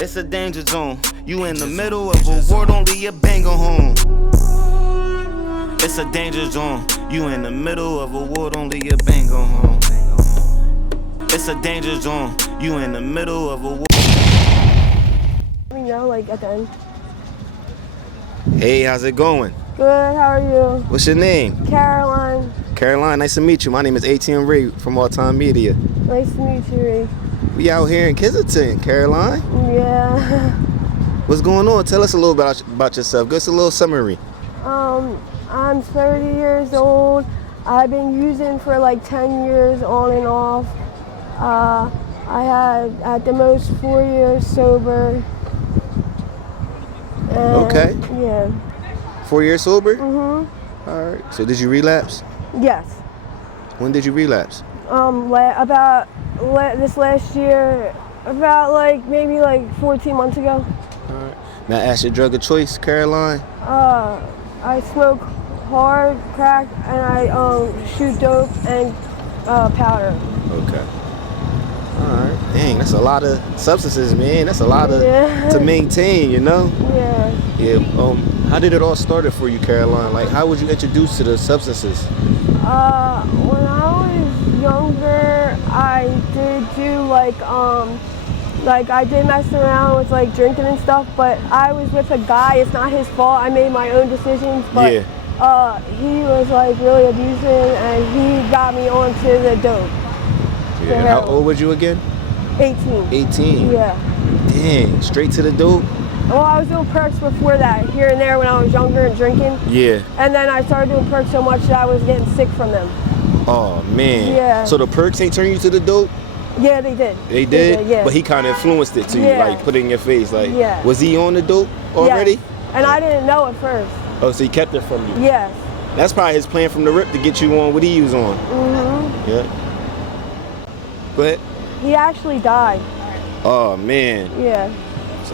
It's a danger zone. You in the middle of a war, don't leave your banger home. It's a danger zone. You in the middle of a war, don't leave your banger home. It's a danger zone. You in the middle of a war. Let me know, like, at the end. Hey, how's it going? Good, how are you? What's your name? Caroline. Caroline, nice to meet you. My name is ATM Ray from All Time Media. Nice to meet you, Ray. We out here in Kensington, Caroline. Yeah. What's going on? Tell us a little bit about yourself. Give us a little summary. I'm 30 years old. I've been using for like 10 years on and off. I had at the most 4 years sober. And, Okay. Yeah. 4 years sober? Mm-hmm. All right. So did you relapse? Yes. When did you relapse? This last year, about like maybe like 14 months ago. All right. Now ask your drug of choice, Caroline. I smoke hard crack and I shoot dope and powder. Okay. All right. Dang, that's a lot of substances, man. That's a lot to maintain, you know? Yeah. Yeah. How did it all started for you, Caroline? Like, how was you introduced to the substances? When I was younger, I did do like I did mess around with like drinking and stuff, but I was with a guy. It's not his fault. I made my own decisions, but he was like really abusive and he got me onto the dope. Yeah. How old was you again? 18. 18? Yeah. Dang, straight to the dope? Well, I was doing perks before that, here and there when I was younger and drinking. Yeah. And then I started doing perks so much that I was getting sick from them. Oh, man. Yeah. So the perks ain't turn you to the dope? Yeah, they did. They did? Yeah. But he kind of influenced it to you, like put it in your face. Like, was he on the dope already? Yes. And I didn't know at first. Oh, so he kept it from you? Yes. That's probably his plan from the rip to get you on what he was on. Mm-hmm. Yeah. Go ahead. He actually died. Oh, man. Yeah.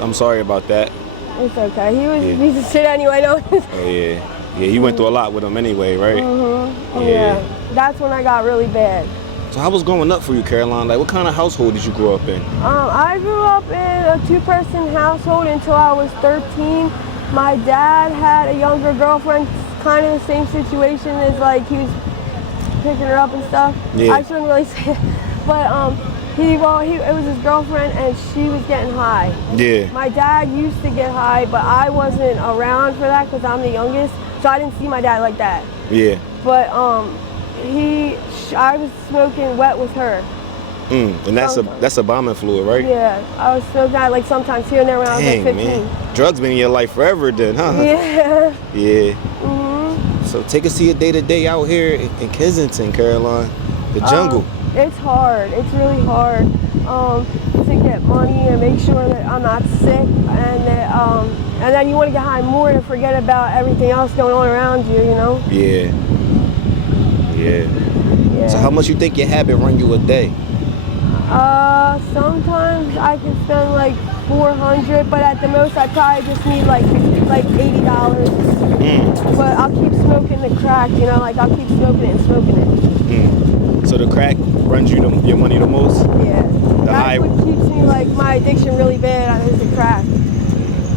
I'm sorry about that. It's okay. He was a piece of shit anyway, though. Oh, yeah. Yeah, you went through a lot with him anyway, right? Mm-hmm. Yeah. That's when I got really bad. So how was growing up for you, Caroline? Like, what kind of household did you grow up in? I grew up in a two-person household until I was 13. My dad had a younger girlfriend, kind of the same situation as like he was picking her up and stuff. Yeah. I shouldn't really say it, but it was his girlfriend and she was getting high. Yeah. My dad used to get high, but I wasn't around for that because I'm the youngest, so I didn't see my dad like that. Yeah. But I was smoking wet with her. And that's a bombing fluid, right? Yeah, I was smoking that like sometimes here and there when I was like 15. Man. Drugs been in your life forever then, huh? Yeah. Yeah. Mm-hmm. So take us to your day-to-day out here in Kensington, Caroline, the jungle. It's hard. It's really hard to get money and make sure that I'm not sick, and then you want to get high more to forget about everything else going on around you, you know? Yeah. So how much you think your habit run you a day? Sometimes I can spend like $400, but at the most I probably just need like $80. But I'll keep smoking the crack, you know, like I'll keep smoking it and smoking it. So the crack runs you your money the most? Yeah. That's what keeps me like my addiction really bad is the crack.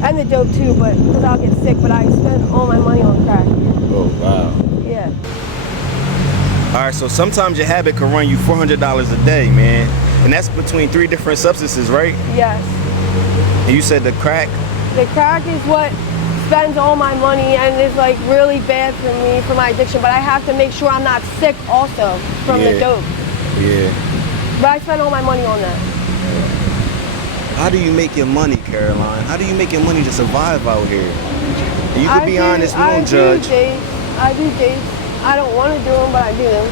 And the dope too, but because I'll get sick, but I spend all my money on crack. Oh, wow. Yeah. All right, so sometimes your habit can run you $400 a day, man. And that's between 3 different substances, right? Yes. And you said the crack? The crack is what spends all my money and is like really bad for me, for my addiction, but I have to make sure I'm not sick also from the dope. Yeah. But I spend all my money on that. How do you make your money, Caroline? How do you make your money to survive out here? And you can be honest, we don't judge. I do dates. I don't want to do them, but I do them.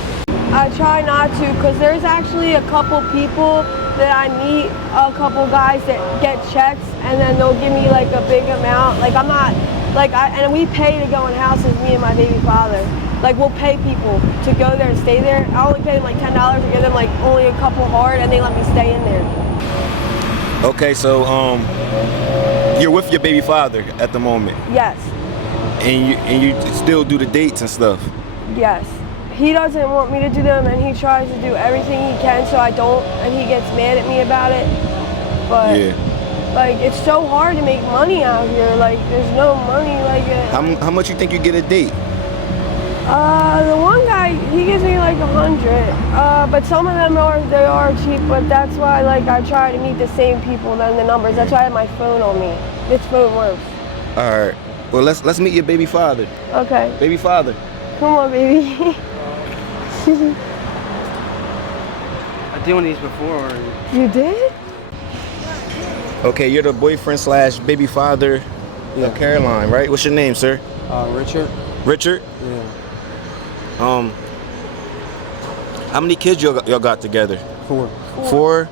I try not to, because there's actually a couple people that I meet, a couple guys that get checks, and then they'll give me like a big amount. Like I'm not, and we pay to go in houses, me and my baby father. Like we'll pay people to go there and stay there. I only pay them like $10 to give them like only a couple hard, and they let me stay in there. Okay, so you're with your baby father at the moment. Yes. And you still do the dates and stuff. Yes. He doesn't want me to do them, and he tries to do everything he can so I don't, and he gets mad at me about it. But Like, it's so hard to make money out here. Like, there's no money like it. How much you think you get a date? The one guy, he gives me like 100. But some of them they are cheap, but that's why like I try to meet the same people than the numbers. That's why I have my phone on me. This phone works. All right. Well, let's meet your baby father. Okay. Baby father. Come on, baby. I did one of these before. You did? Okay, you're the boyfriend slash baby father of Caroline, right? What's your name, sir? Richard. Richard? Yeah. How many kids y'all got together? 4. 4?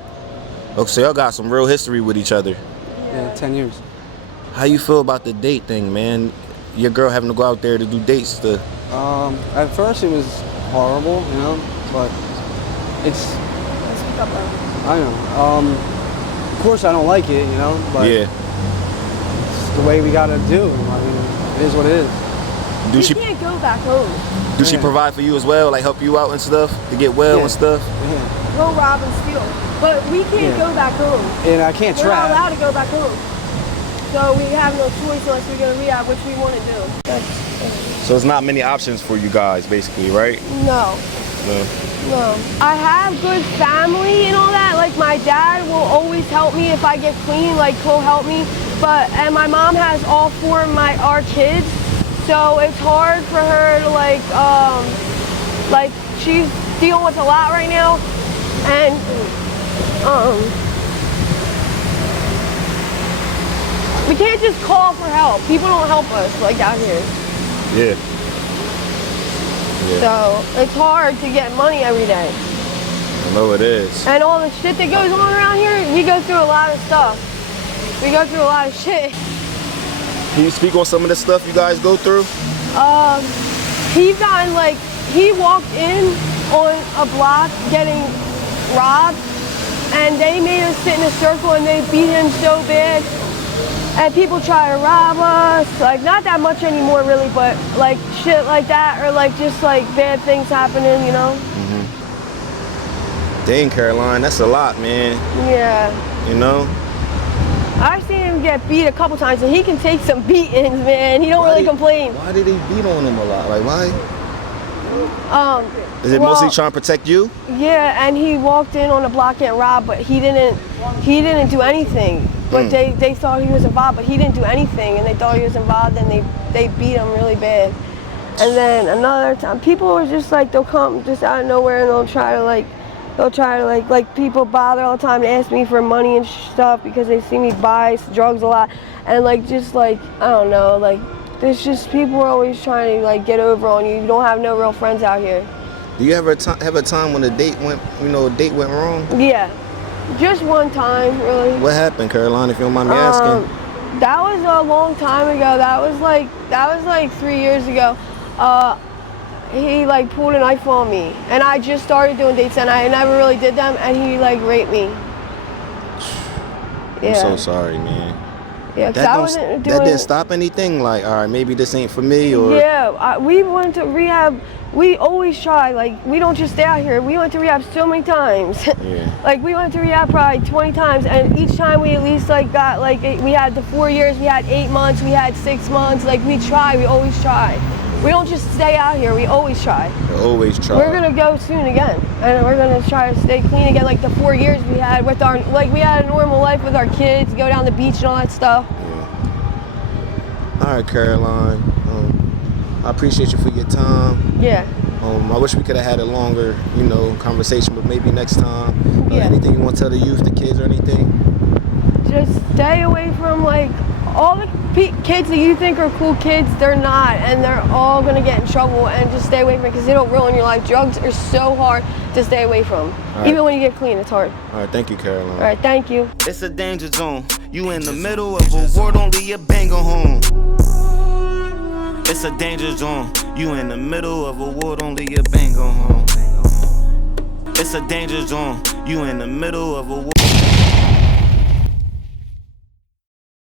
Okay, so y'all got some real history with each other. Yeah, 10 years. How you feel about the date thing, man? Your girl having to go out there to do dates to... At first it was horrible, you know, but it's... I know. Of course I don't like it, you know, but Yeah. it's the way we gotta do. I mean, it is what it is. Do You she can't go back home. do she provide for you as well? Like help you out and stuff to get well and stuff? Yeah. Go rob and steal. But we can't go back home. And I can't We're not trap. allowed to go back home. So we have no choice unless we go to rehab, which we want to do. So there's not many options for you guys, basically, right? No. No. No. I have good family and all that. Like my dad will always help me if I get clean, like he'll help me. And my mom has all 4 of our kids. So it's hard for her to like she's dealing with a lot right now. And we can't just call for help. People don't help us like out here. Yeah. So it's hard to get money every day. I know it is. And all the shit that goes on around here, we go through a lot of stuff. We go through a lot of shit. Can you speak on some of the stuff you guys go through? He walked in on a block getting robbed, and they made us sit in a circle and they beat him so bad. And people try to rob us, like not that much anymore really, but like shit like that, or like just like bad things happening, you know? Dang, Caroline, that's a lot, man. Yeah. You know? I've seen him get beat a couple times, and he can take some beatings, man. He don't really complain. Why did they beat on him a lot? Like, why? Is it well, mostly trying to protect you? Yeah, and he walked in on the block getting robbed, but he didn't do anything. But they thought he was involved, but he didn't do anything, and they thought he was involved, and they beat him really bad. And then another time, people were just like, they'll come just out of nowhere, and they'll try to people bother all the time to ask me for money and stuff because they see me buy drugs a lot, and like just like I don't know, like there's just people are always trying to like get over on you. You don't have no real friends out here. Do you ever have a time when a date went wrong? Yeah, just one time really. What happened, Caroline? If you don't mind me asking. That was a long time ago. That was like 3 years ago. He like pulled a knife on me, and I just started doing dates, and I never really did them, and he like raped me. Yeah. I'm so sorry, man. Yeah, because I wasn't doing. That didn't stop anything. Like, all right, maybe this ain't for me, or. Yeah, we went to rehab. We always try. Like, we don't just stay out here. We went to rehab so many times. Yeah. Like, we went to rehab probably 20 times, and each time we at least like got like we had the 4 years, we had 8 months, we had 6 months. Like, we try. We always try. We don't just stay out here, we always try. Always try. We're gonna go soon again, and we're gonna try to stay clean again, like the 4 years we had with our, like we had a normal life with our kids, go down the beach and all that stuff. Yeah. All right, Caroline. I appreciate you for your time. Yeah. I wish we could have had a longer, conversation, but maybe next time. Yeah. Anything you want to tell the youth, the kids, or anything? Just stay away from like all the kids that you think are cool kids, they're not, and they're all gonna get in trouble, and just stay away from it because it'll ruin your life. Drugs are so hard to stay away from. Right. Even when you get clean, it's hard. All right, thank you, Caroline. All right, thank you. It's a danger zone. You in the middle of a war, don't leave your banger home. It's a danger zone. You in the middle of a war, don't leave your banger home. It's a danger zone. You in the middle of a war.